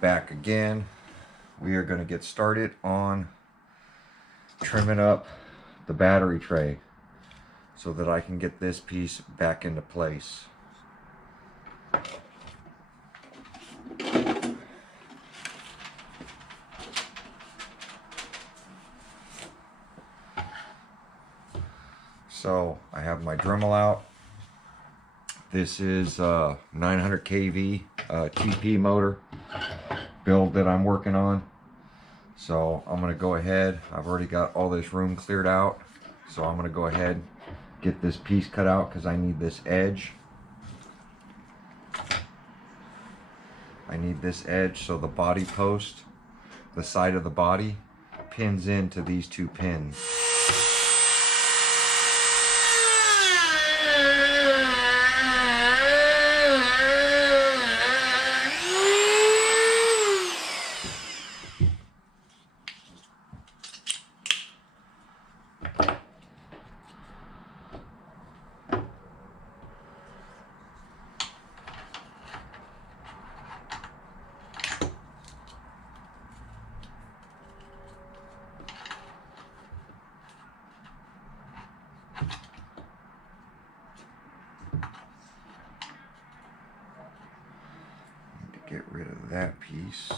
back again. We are going to get started on trimming up the battery tray so that I can get this piece back into place. So I have my Dremel out. This is a 900 kV TP motor build that I'm working on. So I'm going to go ahead. I've already got all this room cleared out. So I'm going to go ahead, get this piece cut out because I need this edge. I need this edge so the body post, the side of the body, pins into these two pins. Get rid of that piece.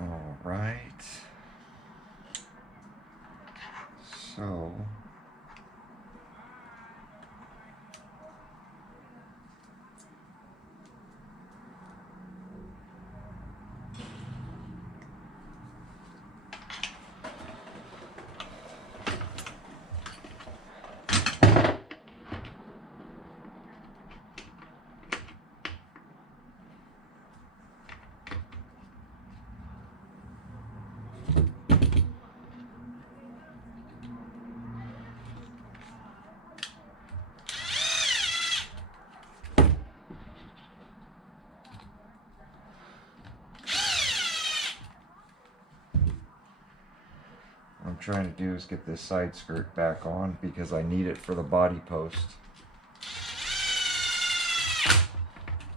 All right. So what I'm trying to do is get this side skirt back on because I need it for the body post.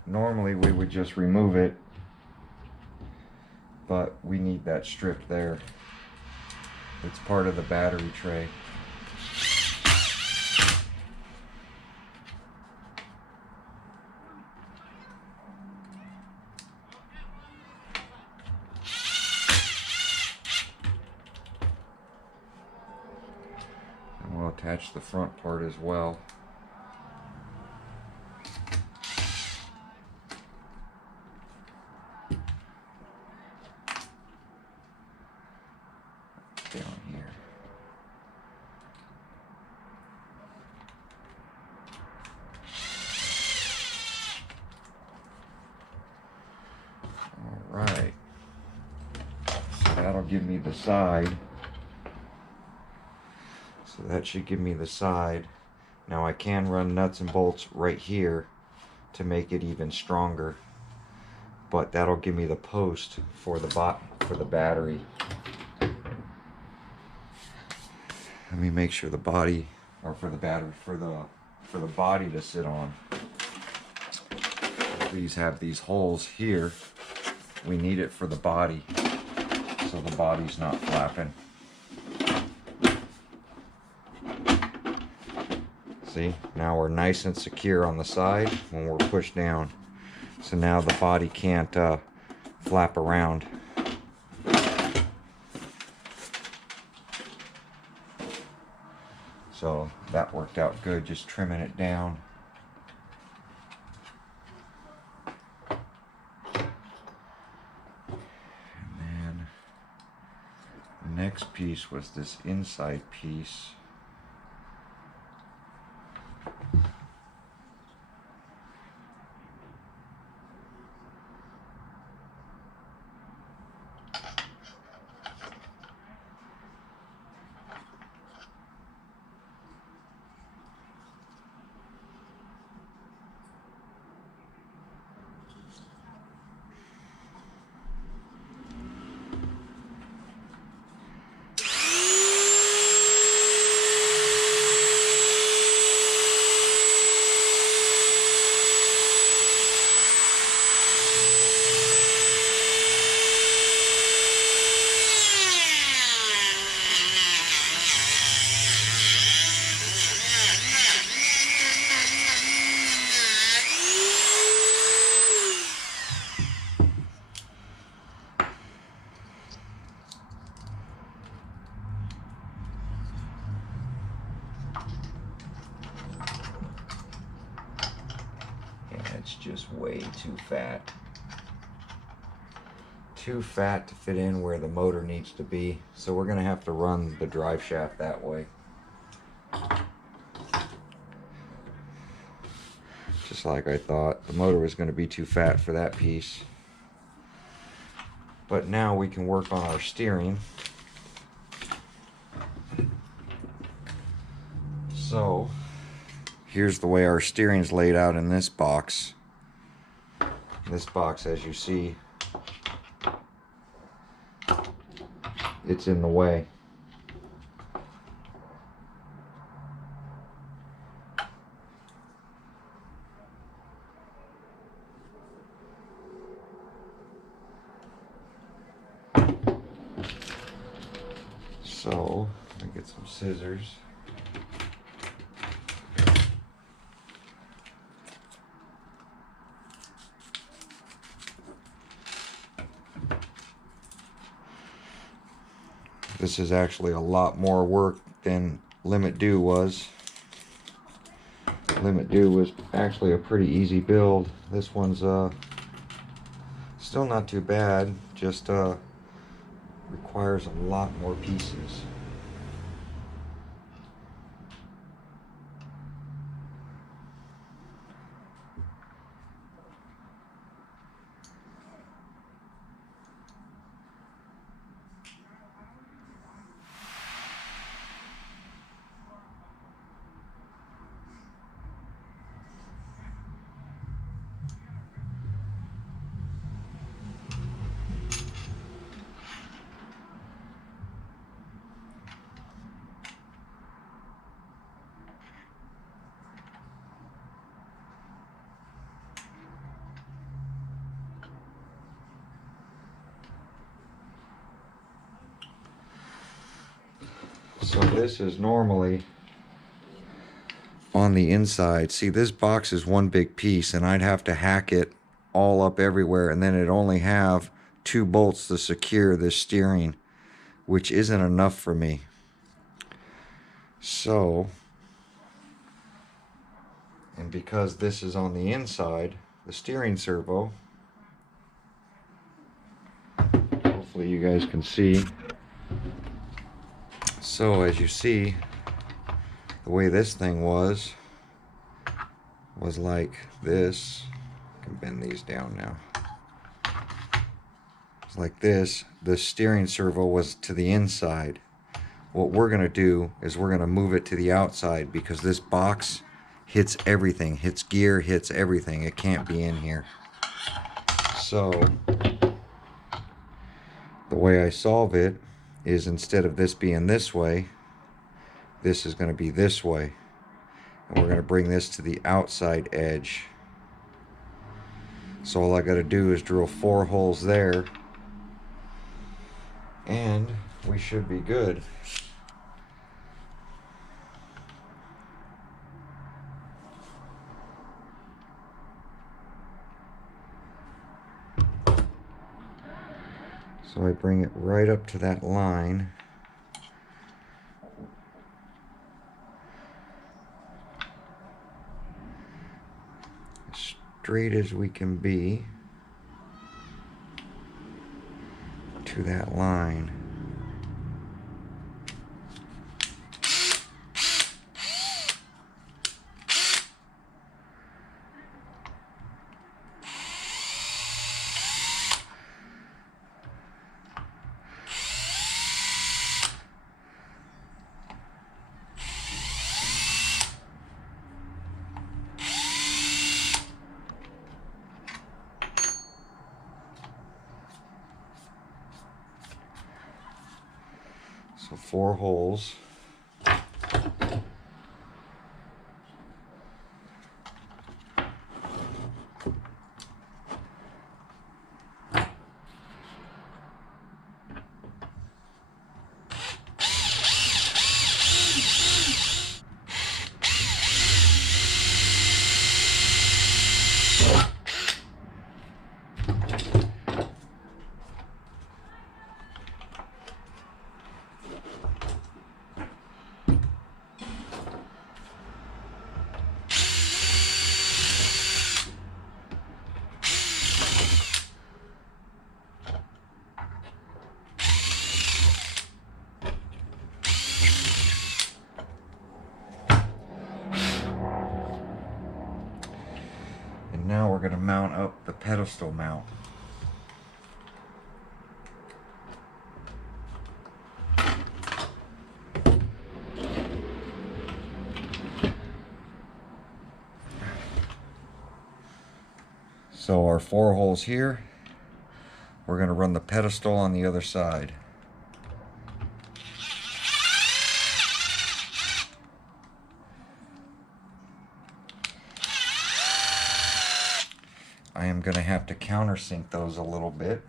Normally we would just remove it, but we need that strip there. It's part of the battery tray. And we'll attach the front part as well. that'll give me the side. So that should give me the side. Now I can run nuts and bolts right here to make it even stronger, but that'll give me the post for the battery. Let me make sure the body, or for the battery, for the body to sit on. These have these holes here. We need it for the body, so the body's not flapping. See, now we're nice and secure on the side when we're pushed down. So now the body can't flap around. So that worked out good, just trimming it down. And then the next piece was this inside piece. It's just way too fat. Too fat to fit in where the motor needs to be. So we're gonna have to run the drive shaft that way. Just like I thought, the motor was gonna be too fat for that piece. But now we can work on our steering. So here's the way our steering's laid out in this box. This box, as you see, it's in the way. So, let me get some scissors. This is actually a lot more work than Limit Do was. Limit Do was actually a pretty easy build. This one's still not too bad, just requires a lot more pieces. So this is normally on the inside. See, this box is one big piece and I'd have to hack it all up everywhere, and then it'd only have 2 bolts to secure this steering, which isn't enough for me. So, and because this is on the inside, the steering servo, hopefully you guys can see. So as you see, the way this thing was like this. I can bend these down now. like this, the steering servo was to the inside. What we're going to do is we're going to move it to the outside because this box hits everything, hits gear, hits everything. It can't be in here. So the way I solve it is, instead of this being this way, this is going to be this way. And we're going to bring this to the outside edge. So all I got to do is drill 4 holes there, and we should be good. So I bring it right up to that line. As straight as we can be to that line. So 4 holes. Now we're going to mount up the pedestal mount. So our 4 holes here, we're going to run the pedestal on the other side. I am going to have to countersink those a little bit.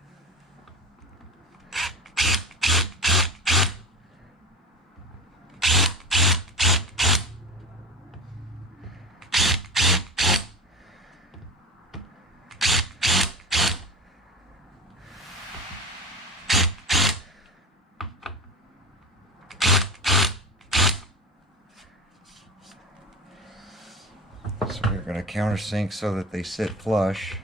So we're going to countersink so that they sit flush.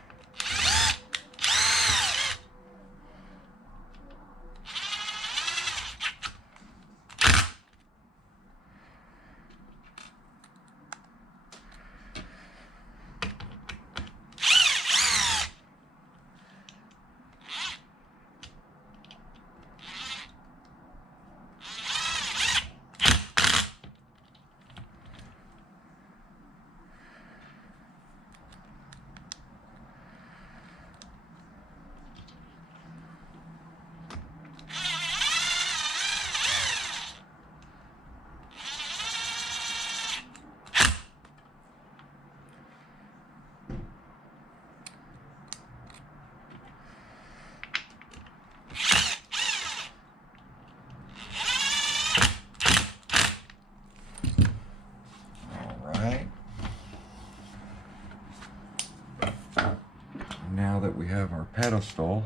Now that we have our pedestal,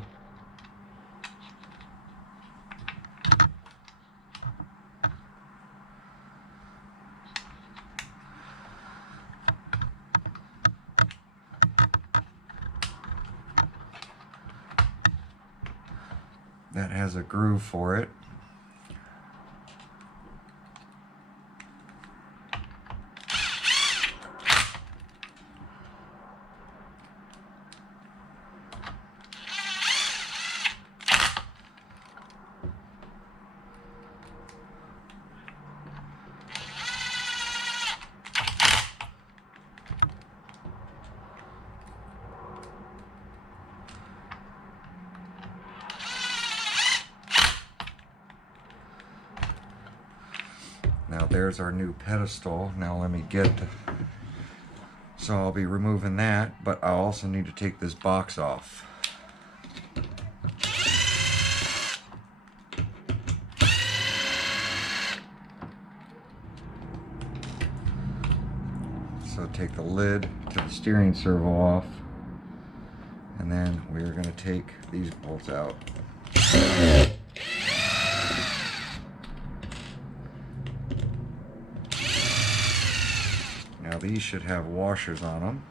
that has a groove for it. Now there's our new pedestal. Now let me get, so I'll be removing that, but I also need to take this box off. So take the lid to the steering servo off, and then we're going to take these bolts out. Now these should have washers on them.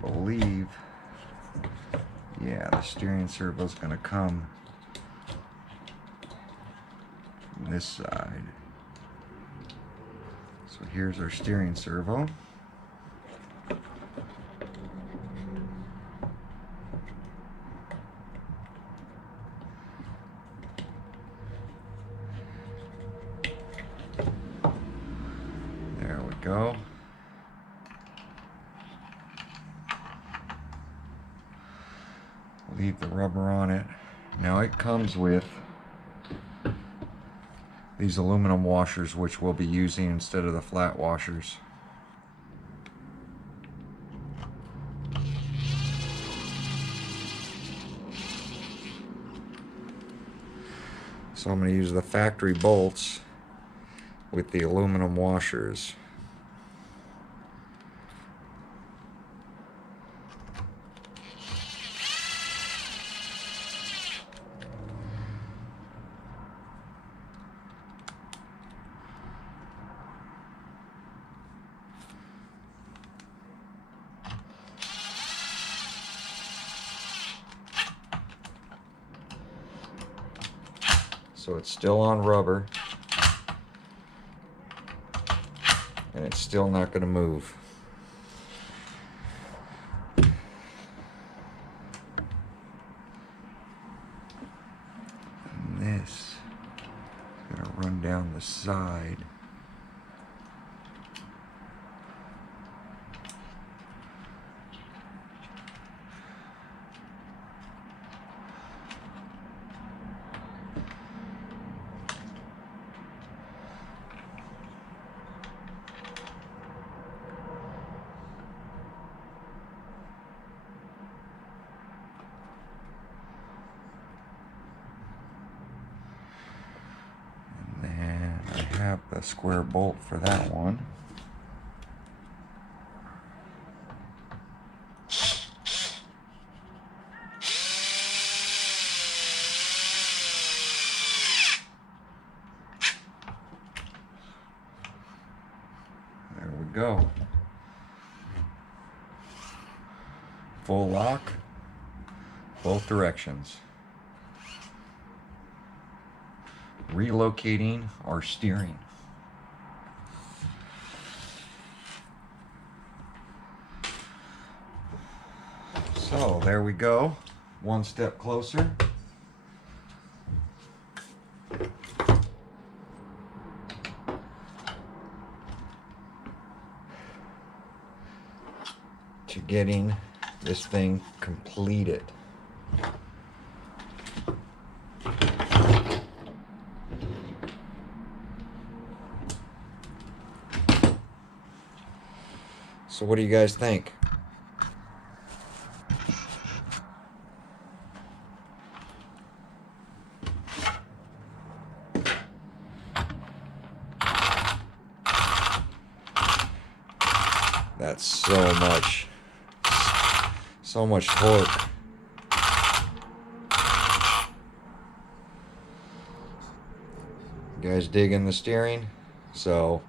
Believe, yeah, the steering servo is going to come from this side. So here's our steering servo. There we go. Leave the rubber on it. Now it comes with these aluminum washers, which we'll be using instead of the flat washers. So I'm going to use the factory bolts with the aluminum washers. So it's still on rubber, and it's still not going to move. And this is going to run down the side. Have the square bolt for that one. There we go. Full lock, both directions. Relocating our steering. So there we go, one step closer. To getting this thing completed. So what do you guys think? That's so much torque. You guys digging the steering? So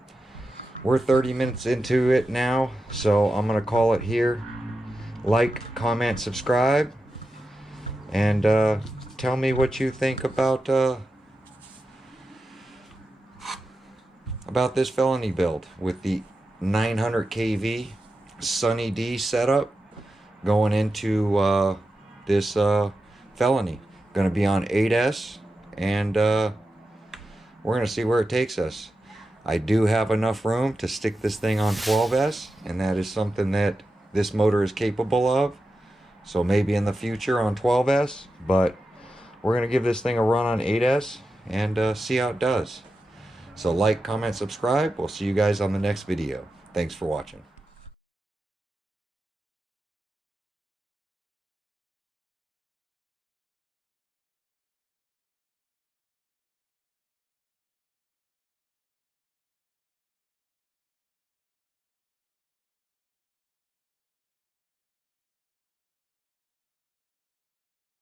we're 30 minutes into it now, so I'm gonna call it here. Like, comment, subscribe, and tell me what you think about this Felony build with the 900 kV Sunny D setup going into this Felony. Going to be on 8S, and we're going to see where it takes us. I do have enough room to stick this thing on 12S, and that is something that this motor is capable of. So maybe in the future on 12S, but we're going to give this thing a run on 8S and see how it does. So like, comment, subscribe. We'll see you guys on the next video. Thanks for watching.